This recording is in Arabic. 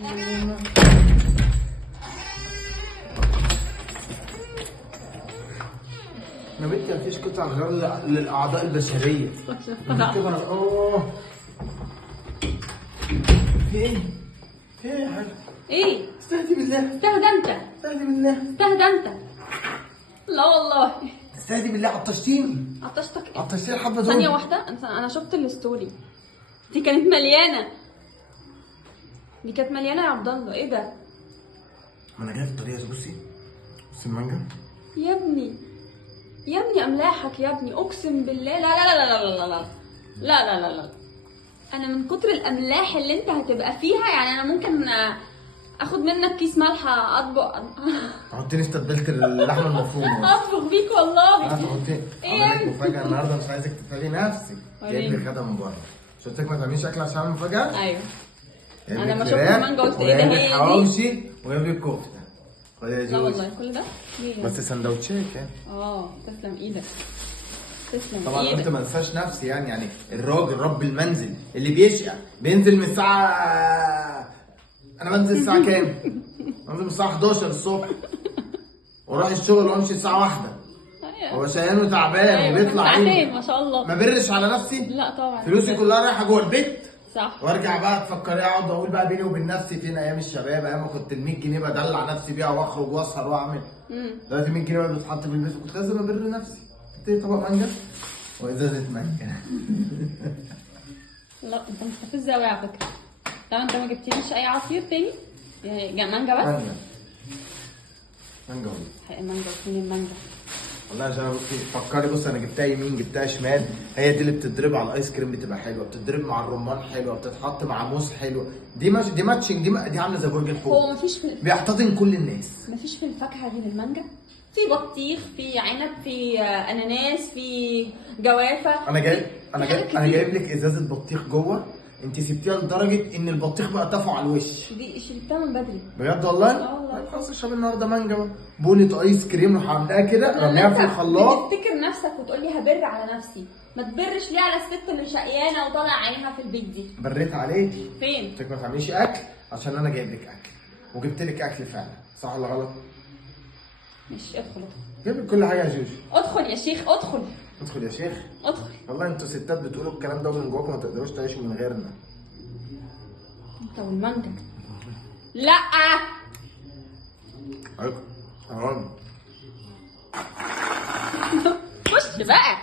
يا بنتي مفيش قطع غير للاعضاء البشريه. اوه في ايه؟ في ايه يا حاج؟ ايه؟ استهدي بالله. استهدى انت. استهدي بالله. استهدى انت. لا والله. استهدي بالله. عطشتيني. عطشتك ايه؟ عطشتيني الحبه دول. ثانية واحدة، انا شفت الستوري دي كانت مليانة. دي كانت مليانة يا عبد الله. ايه ده؟ ما انا جاي في الطريق. بصي بصي المانجا يا ابني يا ابني املاحك يا ابني، اقسم بالله. لا لا لا لا لا لا لا لا لا لا لا. انا من كتر الاملاح اللي انت هتبقى فيها يعني انا ممكن اخد منك كيس ملح اطبق. حطيني في تتبيله اللحمه المفرومه. اطبخ بيك والله. حطيني. ايه عامل لك مفاجاه النهارده، مش عايزك تتفاجئي نفسك. جايب لي غدا من بره. مش قلت لك ما تعمليش اكل عشان اعمل مفاجاه؟ ايوه. جايب انا لك ما شفت فراخ المانجا قلت ايه ده، وجايب لك هي دي؟ حواوشي وجايب لك كفته. خد يا لا جوز. والله كل ده ليه؟ بس سندوتشات يعني. تسلم ايدك. تسلم طبعا ايدك. قلت ما انساش نفسي يعني الراجل رب المنزل اللي بيشقى بينزل من الساعه، انا بنزل الساعه كام؟ بنزل من الساعه 11 الصبح واروح الشغل وامشي الساعه 1. هو شقيان وتعبان وبيطلع ساعتين ما شاء الله. ما برش على نفسي. لا طبعا. فلوسي كلها رايحه جوه البيت. صح. وارجع بقى تفكري اقعد اقول بقى بيني وبين نفسي فين ايام الشباب، ايام ما كنت ال 100 جنيه بدلع نفسي بيها واخرج واسهر واعمل. دلوقتي 100 جنيه بقى بتتحط في البيت وكنت لازم ابر نفسي. جبت طبق مانجا وازازه مانجا. لا انت مستفز قوي على فكره. طب انت ما جبتليش اي عصير تاني؟ يعني مانجا بس؟ مانجا. مانجا والله. حق المانجا. فين المانجا؟ والله عشان انا بصي فكري، بص انا جبتها يمين جبتها شمال. هي دي اللي بتتضرب على الايس كريم بتبقى حلوه، بتتضرب مع الرمان حلوه، بتتحط مع موز حلوه. دي دي ماتشنج. دي عامله زي برج الحوت. هو مفيش بيحتضن كل الناس. مفيش في الفاكهه غير المانجا؟ في بطيخ، في عنب، في اناناس، في جوافه. انا جايب لك ازازه بطيخ جوه. انت سبتيها لدرجه ان البطيخ بقى طفو على الوش. دي شربتها من بدري. بجد والله؟ والله. طيب خلاص اشرب النهارده مانجا بقى. بونة ايس كريم روح عاملاها كده رميها في الخلاط. بتفتكر نفسك وتقول لي هبر على نفسي، ما تبرش ليه على الست اللي شقيانه وطالع عينها في البيت دي؟ بريت عليكي. فين؟ قلت لك ما تعمليش اكل عشان انا جايب لك اكل. وجبت لك اكل فعلا، صح ولا غلط؟ مش ادخل. جايب لك كل حاجه يا جوجو. ادخل يا شيخ ادخل. ادخل يا شيخ. ادخل. والله انتوا ستات بتقولوا الكلام ده ومن جواكم ما تقدروش تعيشوا من غيرنا. انت والمانجا. لا. ايوه. خش بقى.